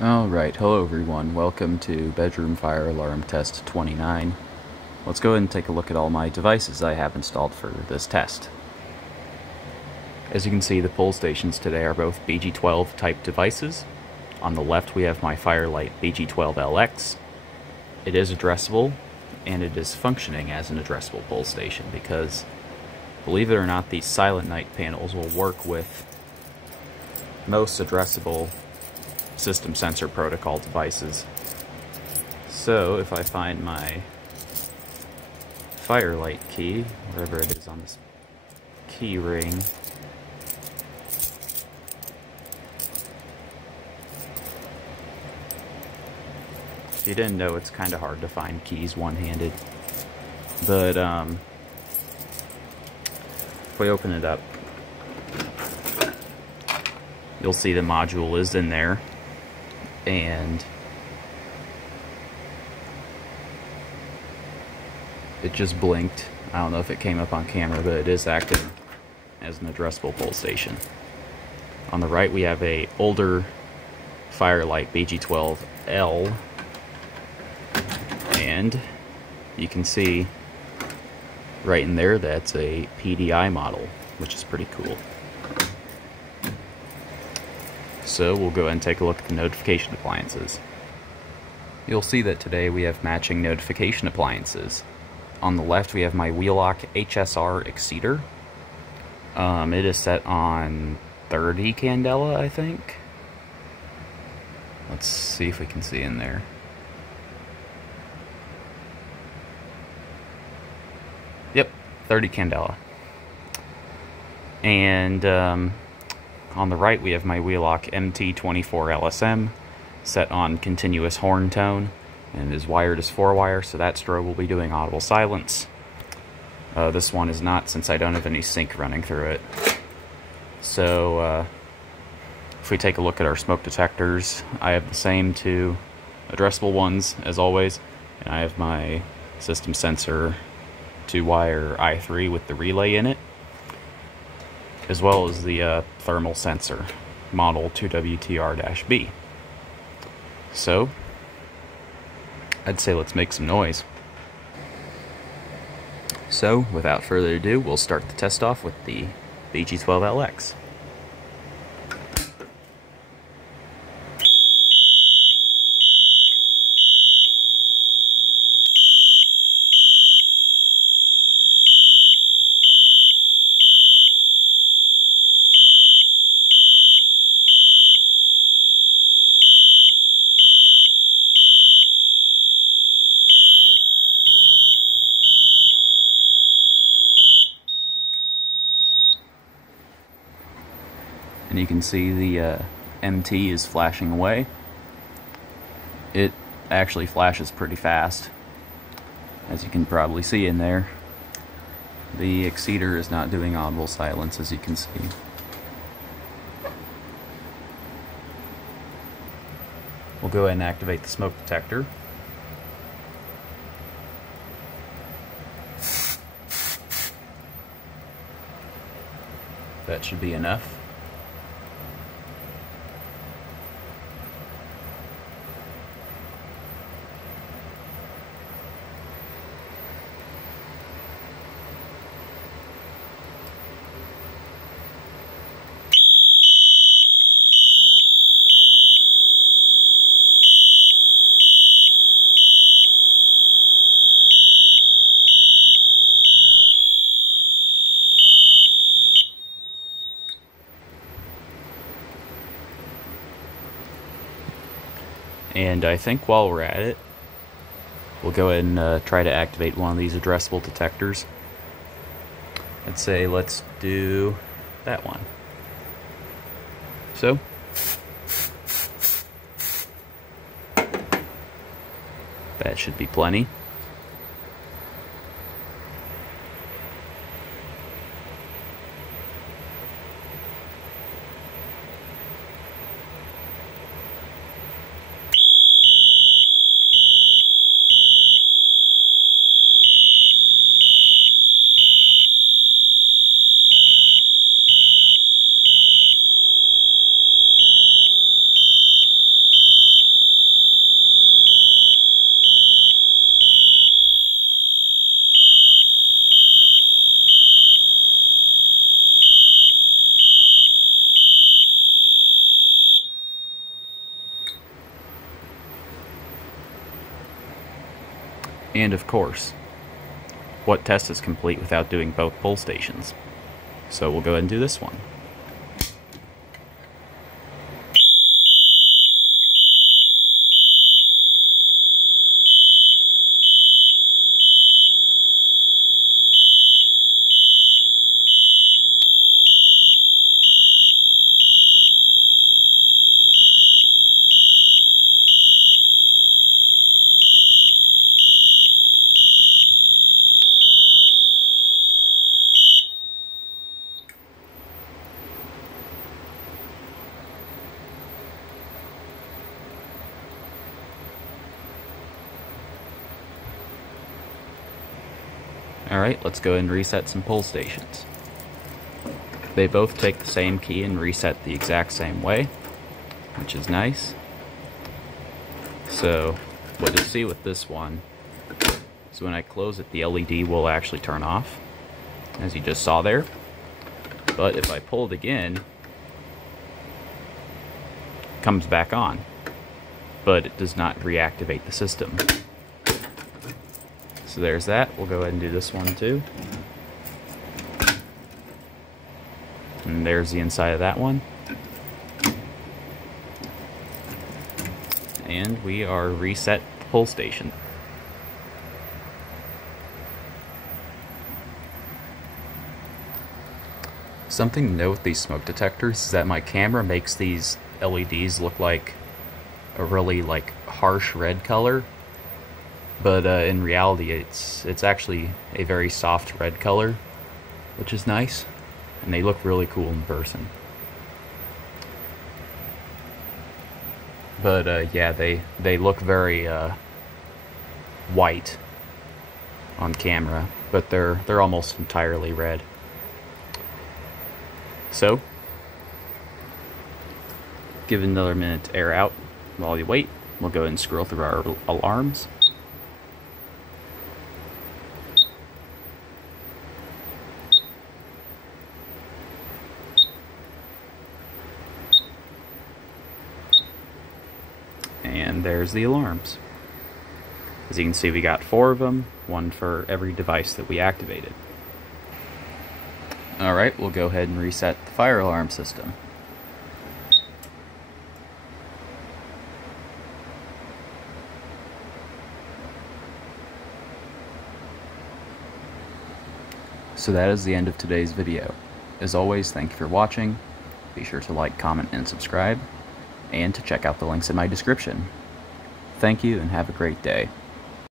Alright, hello everyone. Welcome to Bedroom Fire Alarm Test 29. Let's go ahead and take a look at all my devices I have installed for this test. As you can see, the pull stations today are both BG12 type devices. On the left we have my Firelight BG12LX. It is addressable, and it is functioning as an addressable pull station because, believe it or not, these Silent Night panels will work with most addressable system sensor protocol devices. So if I find my Firelight key, wherever it is on this key ring, if you didn't know, it's kind of hard to find keys one-handed, but if we open it up, you'll see the module is in there. And it just blinked. I don't know if it came up on camera, but it is acting as an addressable pull station. On the right we have a older Firelight BG12L, and you can see right in there that's a PDI model, which is pretty cool. So we'll go ahead and take a look at the notification appliances. You'll see that today we have matching notification appliances. On the left we have my Wheelock HSR Exceeder. It is set on 30 candela, I think. Let's see if we can see in there. Yep, 30 candela. And on the right we have my Wheelock MT24 LSM set on continuous horn tone, and is wired as 4-wire, so that strobe will be doing audible silence. This one is not, since I don't have any sync running through it. So if we take a look at our smoke detectors, I have the same two addressable ones as always, and I have my system sensor 2-wire i3 with the relay in it, as well as the thermal sensor, model 2WTR-B. So, I'd say let's make some noise. So, without further ado, we'll start the test off with the BG12LX. And you can see the MT is flashing away. It actually flashes pretty fast, as you can probably see in there. The Exceeder is not doing audible silence, as you can see. We'll go ahead and activate the smoke detector. That should be enough. And I think while we're at it, we'll go ahead and try to activate one of these addressable detectors. I'd say let's do that one. So, that should be plenty. And of course, what test is complete without doing both pull stations? So we'll go ahead and do this one. Alright, let's go ahead and reset some pull stations. They both take the same key and reset the exact same way, which is nice. So, what you'll see with this one is when I close it, the LED will actually turn off, as you just saw there. But if I pull it again, it comes back on, but it does not reactivate the system. So there's that. We'll go ahead and do this one too. And there's the inside of that one. And we are reset the pull station. Something to note with these smoke detectors is that my camera makes these LEDs look like a really harsh red color. But in reality, it's actually a very soft red color, which is nice, and they look really cool in person. But yeah, they look very white on camera, but they're almost entirely red. So, give it another minute to air out. While you wait, we'll go ahead and scroll through our alarms. And there's the alarms. As you can see, we got 4 of them, one for every device that we activated. Alright, we'll go ahead and reset the fire alarm system. So that is the end of today's video. As always, thank you for watching. Be sure to like, comment, and subscribe, and to check out the links in my description. Thank you, and have a great day.